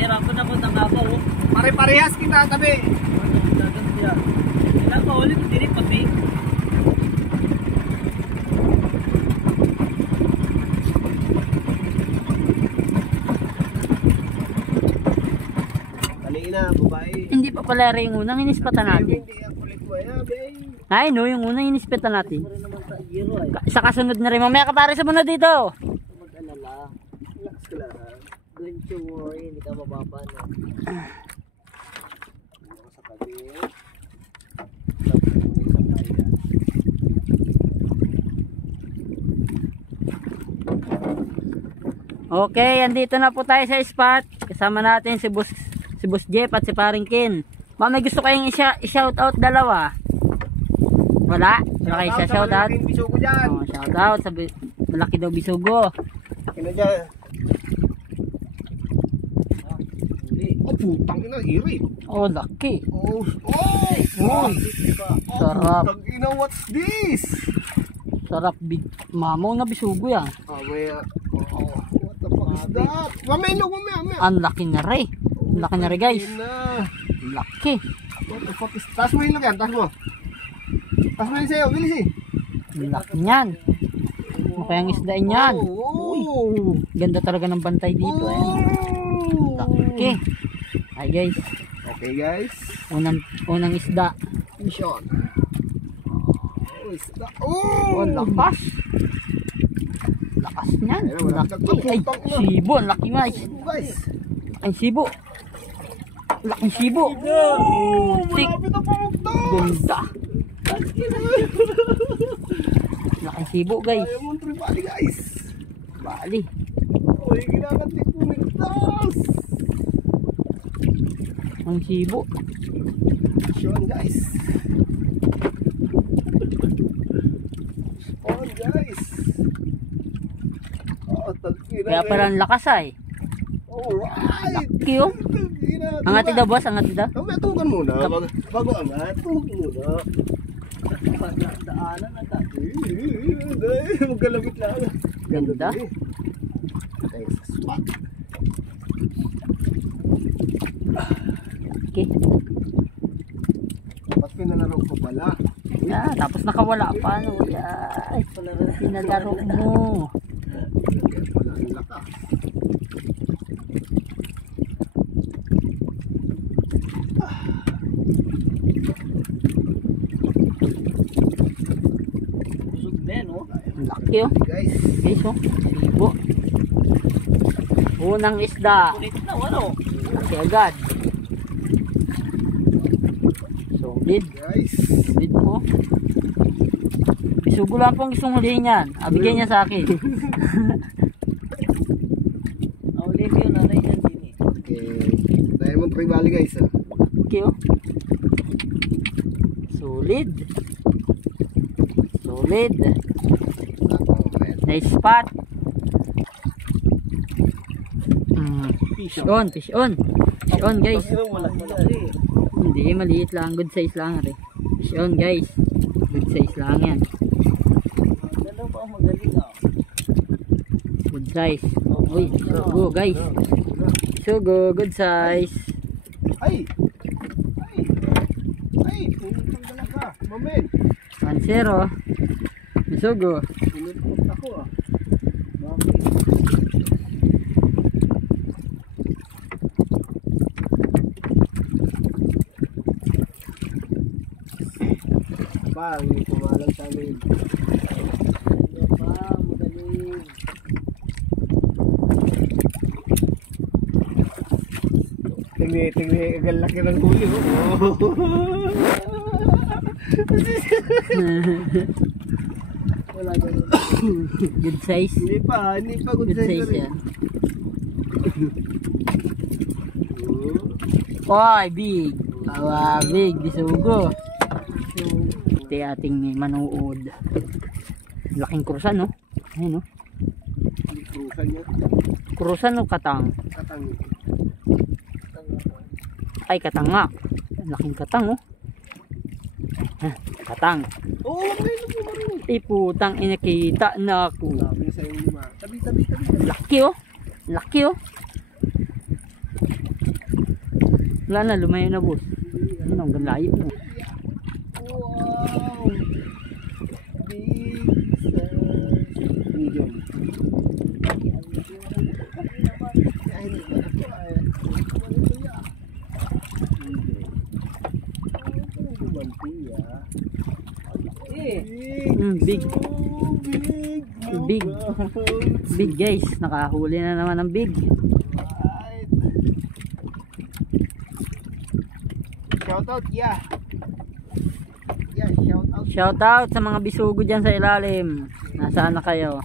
Nahihirapan ako ng abaw. Pare-parehas kita tabi. Kailangan pa ulit, hindi rin pati. Dali na, babae. Hindi pa pala rin yung unang inispatan natin. Hindi ang kulit mo yan, bay. Ay no, yung unang inispatan natin. Sa kasunod na rin. Mamaya ka pare sa muna dito. Mag-alala. Relax ka lang. Don't you worry, hindi ka mababa na. Sa tabi. Okay, andito na po tayo sa spot. Kasama natin si Boss Jeff at si Paring Ken. May gusto kayong i-shout out dalawa? Wala? Wala kayo siya shout out? Oh, shout out sa malaki daw bisugo. Kino dyan? Oh, putang ina, iri. Oh, laki. Oh, Sarap. putang ina, what's this? Sarap big mamaw na bisugo yan. Oh, what the fuck is that? Mamaya. Ang laki na rin. Ang laki na rin guys. Laki. What the fuck is that? Taas mo yung lagyan, taas mo. Taas mo yung sayo, bilis eh. Ang laki niyan. Kayang isdain yan. Oh. Ganda talaga ng bantay dito. Laki. Ay guys. Okay guys. Unang isda. Mission. Oh, isda. Oh, lakas. Lakas niyan. Laki. Ay, sibo. Ang laki guys. Ang sibo. Laking sibo. Oh, tik. Ganda. Laking sibo guys. Ayaw mong tribali guys. Bali. Oh, yung ginagatik mo nagtas. Ang sibo. Mission guys. Spawn guys. Oh, tagpira. Kaya parang lakas ay. Alright. Laki oh. Angati daw boss, angati daw. Mamaya tugan muna. Bago angat, tugan muna. Daanan na ka. Magkalapit lang. Ganda. Thanks sa spot. Okay. Dapat pinalaro ko pala. Yeah, tapos nakawala pa no. Yeah. Pinalaro mo. Wala ang lakas. Busog din, oh. Ang laki oh. Guys. Guys oh. Sibo. Unang isda. Kulit na, ano? Laki agad. Solid. Guys. Solid mo. Bisugo lang pong gustong hulihin yan. Bigyan niya sa akin. Nauli ko yun, nanay yan din eh. Okay. Dahil mong pre-bali guys. Okay oh. Solid. Solid. Nice spot. Fish on, fish on. Fish on guys. Hindi, maliit lang. Good size lang rin. Fish on guys. Good size lang yan. Dalaw pa ang magaling ah. Good size. Uy, go guys. So go, good size. Ay! Ay! Ay! Pinutang talaga. Mamen! 1-0. Misugo. Pinutang ako ah. Bang, hindi pumalang sa amin. Dalaw pa, magaling. Tingni, ang laki ng huli mo. Wala ganun. Good size. Hindi pa good Good size size rin. yan. Oy, big. Big. Bisugo. Ito yung ating manood. Laking krusan, no? Ayun, no? Krusan niya. Krusan o katang? Katang. Ay, katang nga. Laking katang, oh. Katang. Oo, ngayon po marunong. Putang inakita na ako. Sabi sa inyo ma. Tabi. Laki, oh. Laki, oh. Wala na, lumayo na boss. Ano, hanggang layo mo. Wow! Big size. Medium. Ay, hindi ba ito ay? Big. Big. Big. Big guys, nakahuli na naman ng big. Right. Shout out, yeah. Yeah, shout out. Shout out sa mga bisugo dyan sa ilalim. Nasaan na kayo?